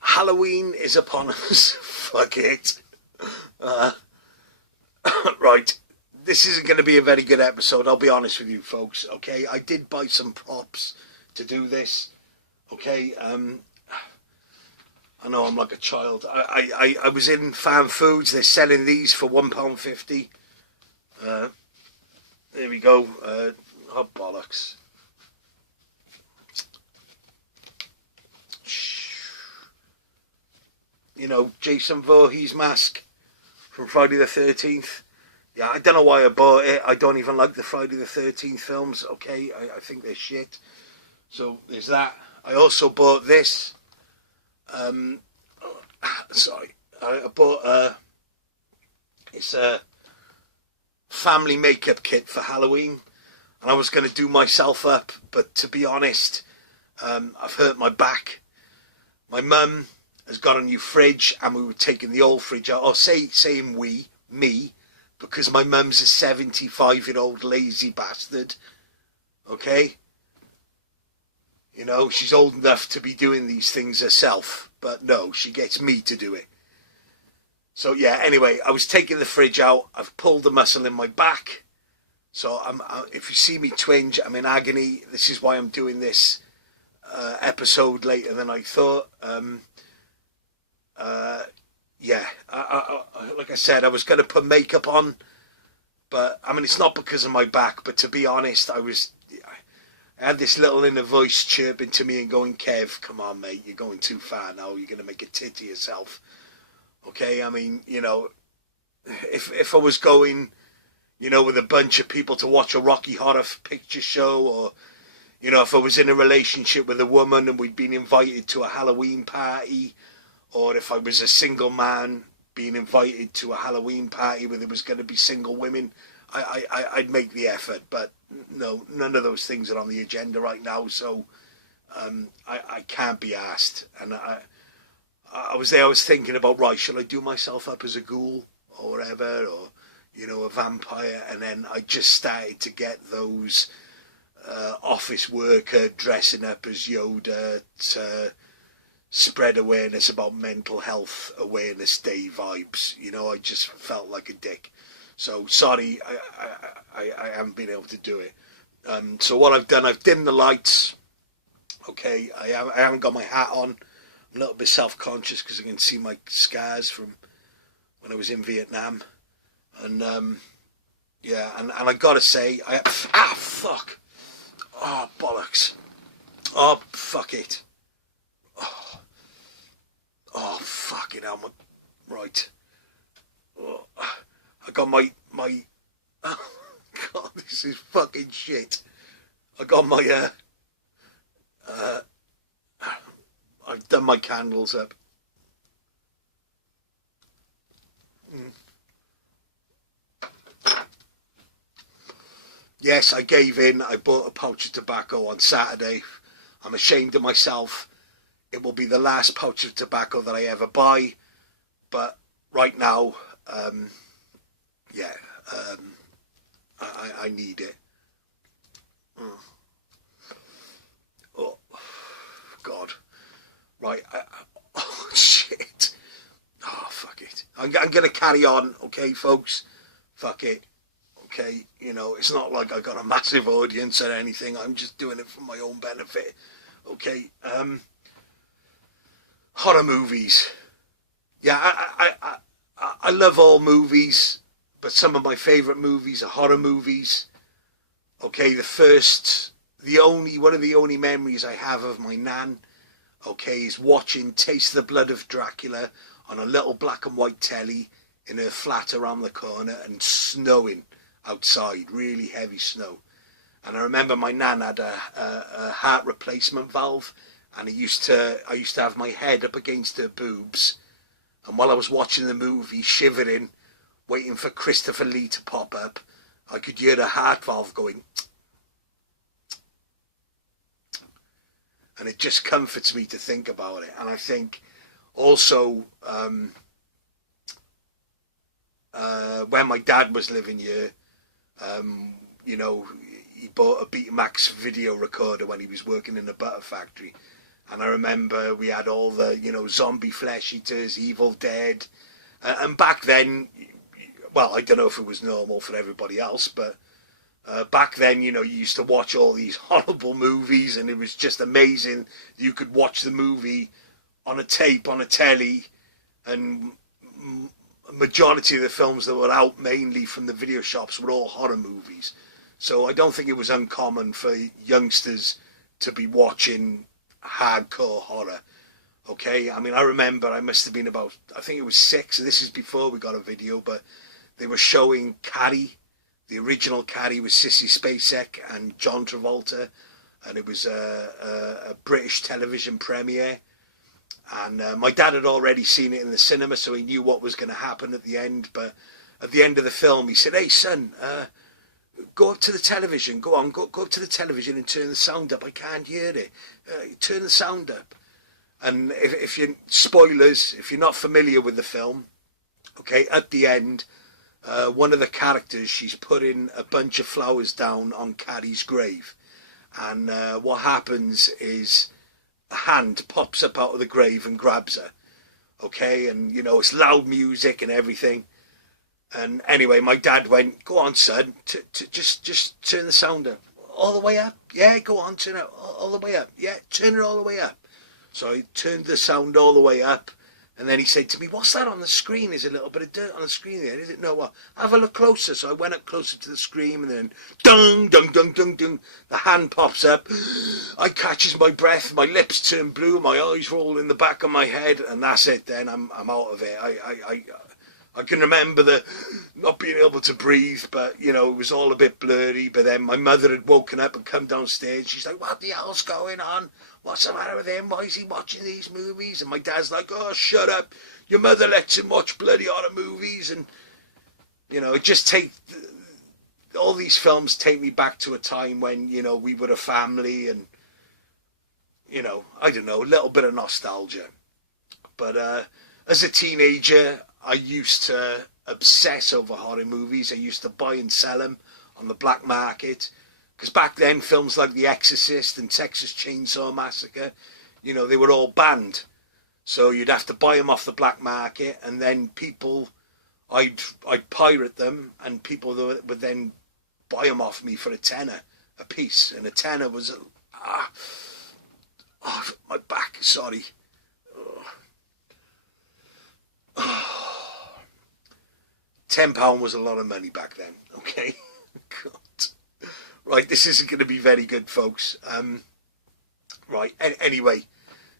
Halloween is upon us. Fuck it. Right, this isn't going to be a very good episode, I'll be honest with you folks, okay? I did buy some props to do this, okay? I know I'm like a child. I was in Fan Foods, they're selling these for £1.50. There we go. Oh, bollocks. You know, Jason Voorhees mask from Friday the 13th. Yeah, I don't know why I bought it. I don't even like the Friday the 13th films, okay? I think they're shit. So, there's that. I also bought this. Sorry. I bought, it's a family makeup kit for Halloween. And I was going to do myself up, but to be honest, I've hurt my back. My mum has got a new fridge, and we were taking the old fridge out. Or saying me, because my mum's a 75-year-old lazy bastard. Okay? You know, she's old enough to be doing these things herself. But no, she gets me to do it. So yeah, anyway, I was taking the fridge out. I've pulled the muscle in my back. So if you see me twinge, I'm in agony. This is why I'm doing this episode later than I thought. Yeah, like I said, I was going to put makeup on, but I mean, it's not because of my back, but to be honest, I had this little inner voice chirping to me and going, Kev, come on, mate, you're going too far now, you're going to make a tit of yourself. Okay, I mean, you know, if I was going, you know, with a bunch of people to watch a Rocky Horror Picture Show, or, you know, if I was in a relationship with a woman and we'd been invited to a Halloween party, or if I was a single man being invited to a Halloween party where there was going to be single women, I'd make the effort. But no, none of those things are on the agenda right now, so I can't be asked. And I was thinking about, right, shall I do myself up as a ghoul or whatever, or, you know, a vampire? And then I just started to get those office worker dressing up as Yoda to spread awareness about Mental Health Awareness Day vibes. You know, I just felt like a dick. So sorry, I haven't been able to do it. So what I've done, I've dimmed the lights. Okay, I haven't got my hat on. I'm a little bit self-conscious because I can see my scars from when I was in Vietnam. And yeah, and I gotta say, fuck. Oh, bollocks. Oh, fuck it. Oh, fucking hell. Right. Oh, I got my... Oh, God, this is fucking shit. I got my... I've done my candles up. Yes, I gave in. I bought a pouch of tobacco on Saturday. I'm ashamed of myself. It will be the last pouch of tobacco that I ever buy. But right now, yeah, I need it. Oh, God. Right. Oh, shit. Oh, fuck it. I'm going to carry on, okay, folks? Fuck it. Okay, you know, it's not like I got a massive audience or anything. I'm just doing it for my own benefit. Okay, horror movies. Yeah, I love all movies, but some of my favourite movies are horror movies. Okay, one of the only memories I have of my nan, okay, is watching Taste the Blood of Dracula on a little black and white telly in her flat around the corner, and snowing outside, really heavy snow. And I remember my nan had a heart replacement valve, and I used to have my head up against her boobs, and while I was watching the movie, shivering, waiting for Christopher Lee to pop up, I could hear the heart valve going. And it just comforts me to think about it. And I think also when my dad was living here, you know, he bought a Betamax video recorder when he was working in a butter factory. And I remember we had all the, you know, zombie flesh eaters, Evil Dead. And back then, well, I don't know if it was normal for everybody else, but back then, you know, you used to watch all these horrible movies, and it was just amazing. You could watch the movie on a tape, on a telly, and majority of the films that were out mainly from the video shops were all horror movies. So I don't think it was uncommon for youngsters to be watching hardcore horror. Okay, I mean, I remember I must have been about, I think it was 6, and this is before we got a video, but they were showing Carrie, the original Carrie with Sissy Spacek and John Travolta, and it was a British television premiere. And my dad had already seen it in the cinema, so he knew what was going to happen at the end. But at the end of the film, he said, "Hey, son, go up to the television. Go on, go up to the television and turn the sound up. I can't hear it. Turn the sound up." And if you spoilers, if you're not familiar with the film, okay, at the end, one of the characters, she's putting a bunch of flowers down on Carrie's grave, and what happens is a hand pops up out of the grave and grabs her. Okay, and you know, it's loud music and everything. And anyway, my dad went, "Go on, son, just turn the sound up all the way up. Yeah, go on, turn it all the way up. Yeah, turn it all the way up." So I turned the sound all the way up, and then he said to me, "What's that on the screen? Is a little bit of dirt on the screen there? Is it?" "No, well, have a look closer." So I went up closer to the screen, and then dung, dung, dung, dung, dung, the hand pops up. I catches my breath, my lips turn blue, my eyes roll in the back of my head, and that's it. Then I'm out of it. I can remember the not being able to breathe, but you know, it was all a bit blurry. But then my mother had woken up and come downstairs. She's like, "What the hell's going on? What's the matter with him? Why is he watching these movies?" And my dad's like, "Oh, shut up. Your mother lets him watch bloody horror movies." And, you know, it just all these films take me back to a time when, you know, we were a family and, you know, I don't know, a little bit of nostalgia. But as a teenager, I used to obsess over horror movies. I used to buy and sell them on the black market. Because back then, films like The Exorcist and Texas Chainsaw Massacre, you know, they were all banned. So you'd have to buy them off the black market, and then I'd pirate them, and people would then buy them off me for a tenner a piece. And a tenner was, my back, sorry. £10 was a lot of money back then, okay? God. Right, this isn't going to be very good, folks. Right, anyway,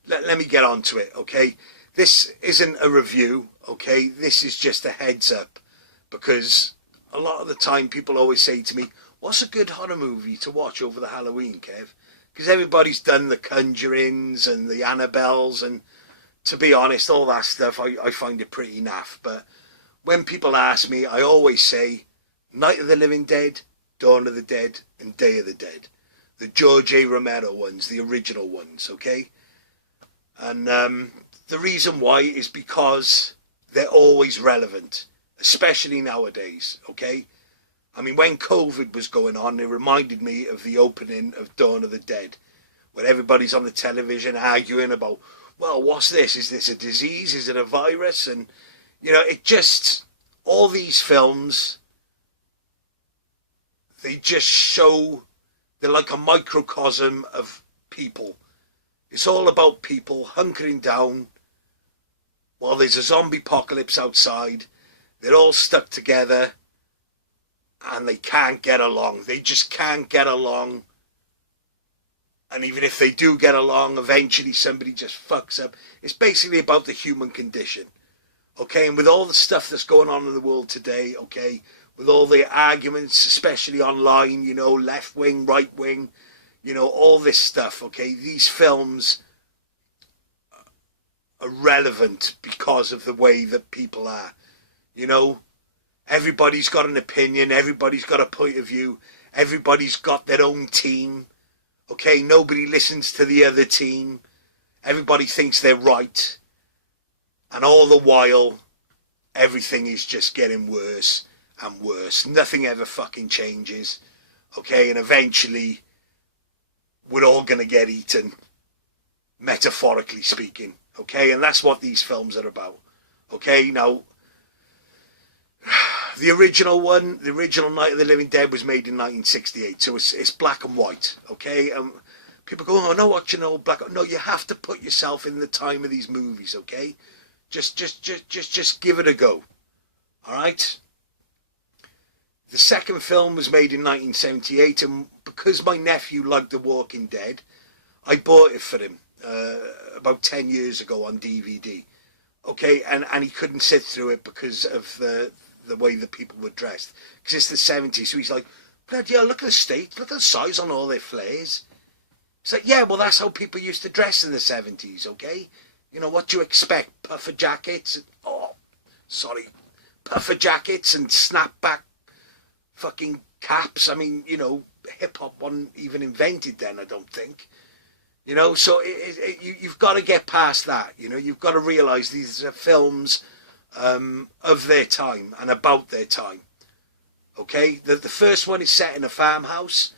let me get on to it, okay? This isn't a review, okay? This is just a heads up, because a lot of the time people always say to me, "What's a good horror movie to watch over the Halloween, Kev?" Because everybody's done the Conjurings and the Annabelles, and to be honest, all that stuff, I find it pretty naff. But when people ask me, I always say Night of the Living Dead, Dawn of the Dead, and Day of the Dead. The George A Romero ones, the original ones, okay? And the reason why is because they're always relevant, especially nowadays, okay? I mean, when COVID was going on, it reminded me of the opening of Dawn of the Dead, where everybody's on the television arguing about, well, what's this? Is this a disease? Is it a virus? And, you know, it just, all these films, they just show, they're like a microcosm of people. It's all about people hunkering down while there's a zombie apocalypse outside. They're all stuck together and they can't get along. They just can't get along. And even if they do get along, eventually somebody just fucks up. It's basically about the human condition. Okay, and with all the stuff that's going on in the world today, okay, with all the arguments, especially online, you know, left wing, right wing, you know, all this stuff, okay, these films are relevant because of the way that people are. You know, everybody's got an opinion, everybody's got a point of view, everybody's got their own team, okay, nobody listens to the other team, everybody thinks they're right, and all the while, everything is just getting worse and worse. Nothing ever fucking changes, okay, and eventually we're all going to get eaten, metaphorically speaking, okay, and that's what these films are about, okay. Now, the original one, the original Night of the Living Dead, was made in 1968, so it's black and white, okay. People go, oh, no, watching old black. No, you have to put yourself in the time of these movies, okay? Just give it a go, all right? The second film was made in 1978, and because my nephew liked The Walking Dead, I bought it for him about 10 years ago on DVD, okay? And he couldn't sit through it because of the way that people were dressed, because it's the 70s. So he's like, bloody hell, look at the state, look at the size on all their flares. It's like, yeah, well, that's how people used to dress in the 70s, okay? You know, what do you expect? Puffer jackets? Puffer jackets and snapback fucking caps. I mean, you know, hip-hop wasn't even invented then, I don't think. You know, so you've got to get past that, you know? You've got to realise these are films of their time and about their time, okay? The first one is set in a farmhouse.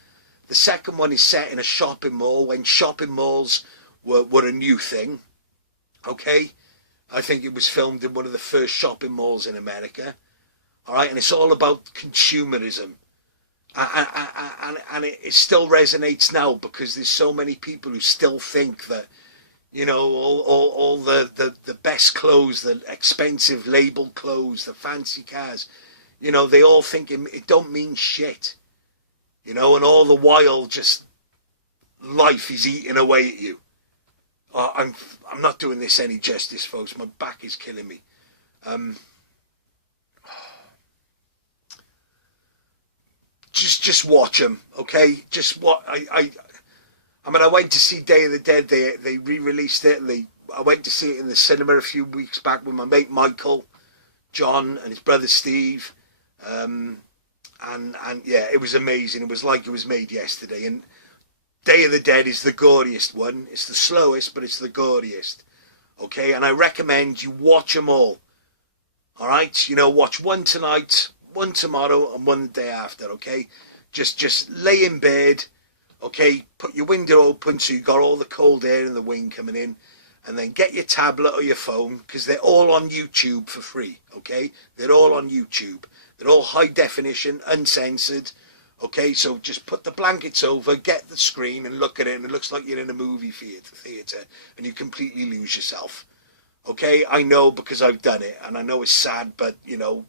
The second one is set in a shopping mall, when shopping malls were a new thing, okay? I think it was filmed in one of the first shopping malls in America, all right? And it's all about consumerism. And it still resonates now, because there's so many people who still think that, you know, all the best clothes, the expensive label clothes, the fancy cars, you know, they all think it don't mean shit. You know, and all the while, just life is eating away at you. I'm not doing this any justice, folks. My back is killing me. Just watch them, okay? Just what I mean, I went to see Day of the Dead. They re-released it, and I went to see it in the cinema a few weeks back with my mate Michael, John, and his brother Steve. And yeah, it was amazing. It was like it was made yesterday. And Day of the Dead is the goriest one. It's the slowest, but it's the goriest. Okay, and I recommend you watch them all. All right, you know, watch one tonight, one tomorrow, and one the day after. Okay, just lay in bed. Okay, put your window open so you got all the cold air and the wind coming in, and then get your tablet or your phone, because they're all on YouTube for free. Okay, they're all on YouTube. They're all high definition, uncensored. Okay, so just put the blankets over, get the screen, and look at it, and it looks like you're in a movie theatre, and you completely lose yourself. Okay, I know, because I've done it, and I know it's sad, but, you know,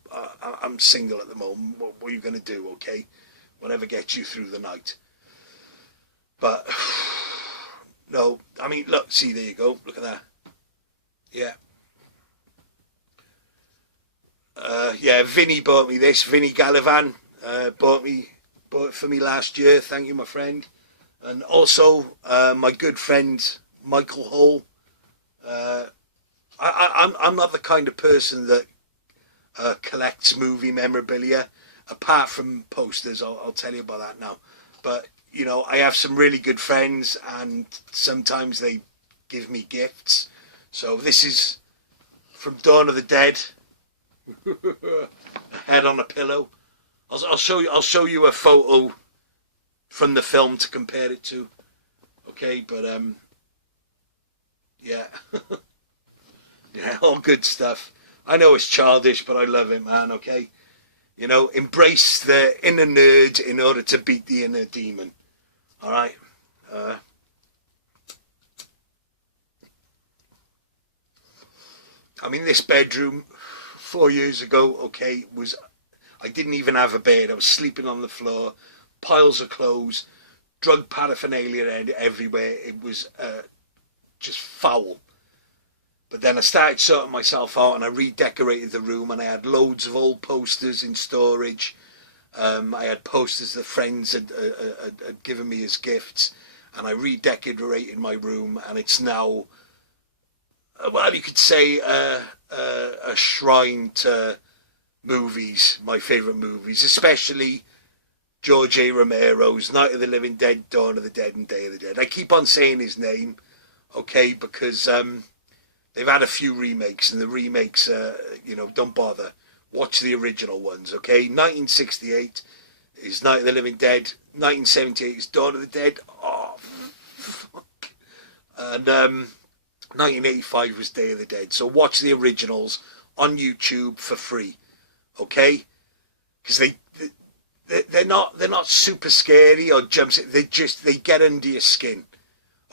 I'm single at the moment. What are you going to do, okay? Whatever gets you through the night. But, no, I mean, look, see, there you go. Look at that. Yeah. Yeah, Vinny bought me this. Vinny Gallivan bought it for me last year. Thank you, my friend. And also my good friend Michael Hull. I'm not the kind of person that collects movie memorabilia, apart from posters. I'll tell you about that now. But you know, I have some really good friends, and sometimes they give me gifts. So this is from Dawn of the Dead. Head on a pillow. I'll show you a photo from the film to compare it to. Okay, but yeah. Yeah, all good stuff. I know it's childish, but I love it, man, okay? You know, embrace the inner nerd in order to beat the inner demon. All right? I mean, this bedroom 4 years ago, okay, I didn't even have a bed. I was sleeping on the floor, piles of clothes, drug paraphernalia everywhere. It was just foul. But then I started sorting myself out, and I redecorated the room, and I had loads of old posters in storage. I had posters that friends had given me as gifts, and I redecorated my room, and it's now, well, you could say a shrine to movies, my favourite movies, especially George A. Romero's Night of the Living Dead, Dawn of the Dead, and Day of the Dead. I keep on saying his name, okay, because they've had a few remakes, and the remakes, you know, don't bother. Watch the original ones, okay? 1968 is Night of the Living Dead. 1978 is Dawn of the Dead. Oh, fuck. And 1985 was Day of the Dead. So watch the originals on YouTube for free, okay? Because they're not super scary or jumps. They get under your skin,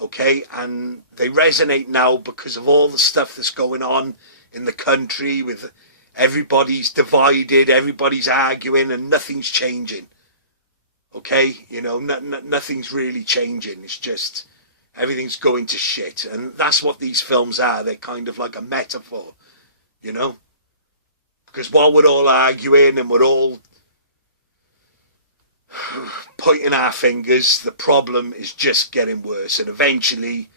okay? And they resonate now because of all the stuff that's going on in the country with everybody's divided, everybody's arguing, and nothing's changing. Okay, you know, nothing's really changing. It's just everything's going to shit, and that's what these films are. They're kind of like a metaphor, you know, because while we're all arguing and we're all pointing our fingers, the problem is just getting worse, and eventually,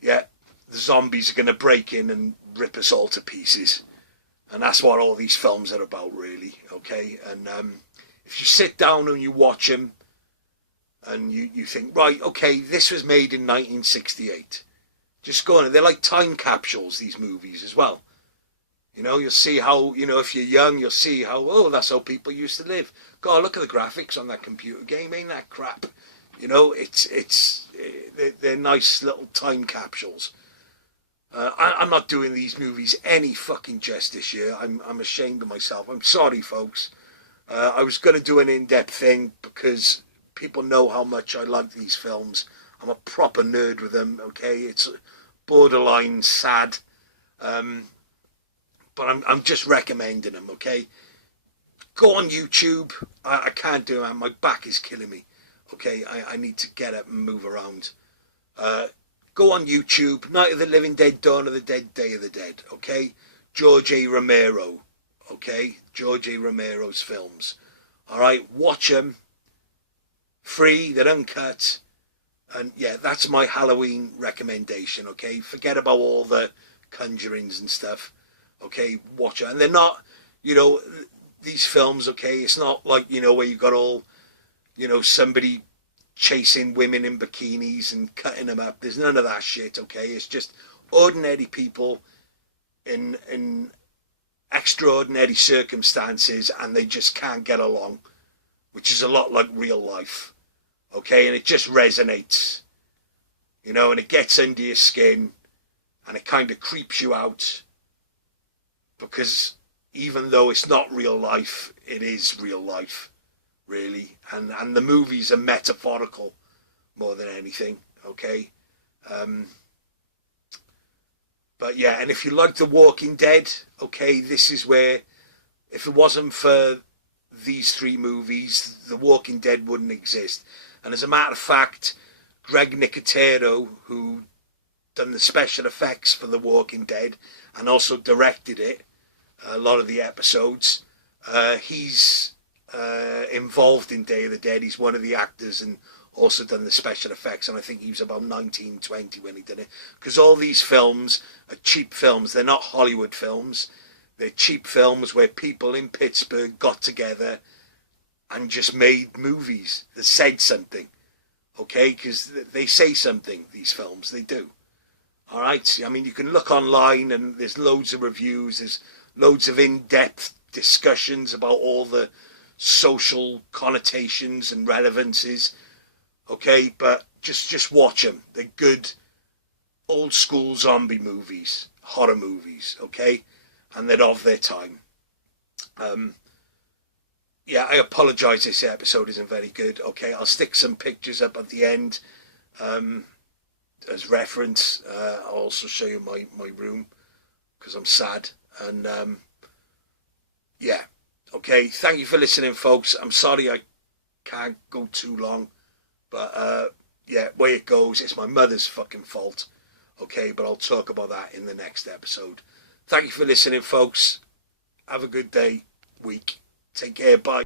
yeah, the zombies are going to break in and rip us all to pieces. And that's what all these films are about, really, okay? And if you sit down and you watch them, and you think, right, okay, this was made in 1968. Just go on. They're like time capsules, these movies, as well. You know, you'll see how, you know, if you're young, you'll see how, oh, that's how people used to live. God, look at the graphics on that computer game. Ain't that crap? You know, they're nice little time capsules. I'm not doing these movies any fucking justice here. I'm ashamed of myself. I'm sorry, folks. I was going to do an in-depth thing because people know how much I like these films. I'm a proper nerd with them, okay? It's borderline sad. But I'm just recommending them, okay? Go on YouTube. I can't do it. My back is killing me, okay? I need to get up and move around. Go on YouTube, Night of the Living Dead, Dawn of the Dead, Day of the Dead, okay? George A Romero, okay? George A Romero's films. All right, watch them. Free, they're uncut. And yeah, that's my Halloween recommendation, okay? Forget about all the conjurings and stuff, okay? Watch it. And they're not, you know, these films, okay? It's not like, you know, where you've got all, you know, somebody chasing women in bikinis and cutting them up. There's none of that shit, okay? It's just ordinary people in extraordinary circumstances, and they just can't get along, which is a lot like real life, okay? And it just resonates, you know, and it gets under your skin, and it kind of creeps you out, because even though it's not real life, it is real life, really. And the movies are metaphorical more than anything, okay? But yeah, and if you like The Walking Dead, okay, this is where, if it wasn't for these three movies, The Walking Dead wouldn't exist. And as a matter of fact, Greg Nicotero, who done the special effects for The Walking Dead and also directed it, a lot of the episodes, he's involved in Day of the Dead. He's one of the actors and also done the special effects, and I think he was about 19, 20 when he did it. Because all these films are cheap films. They're not Hollywood films. They're cheap films where people in Pittsburgh got together and just made movies that said something, okay? Because they say something, these films, they do. All right? I mean, you can look online and there's loads of reviews, there's loads of in-depth discussions about all the social connotations and relevances, okay? But just watch them. They're good old school zombie movies, horror movies, okay? And they're of their time. Yeah, I apologise this episode isn't very good, okay? I'll stick some pictures up at the end as reference. I'll also show you my room because I'm sad. And yeah, okay, thank you for listening, folks. I'm sorry I can't go too long, but yeah, way it goes, it's my mother's fucking fault, okay? But I'll talk about that in the next episode. Thank you for listening, folks. Have a good day, week. Take care, bye.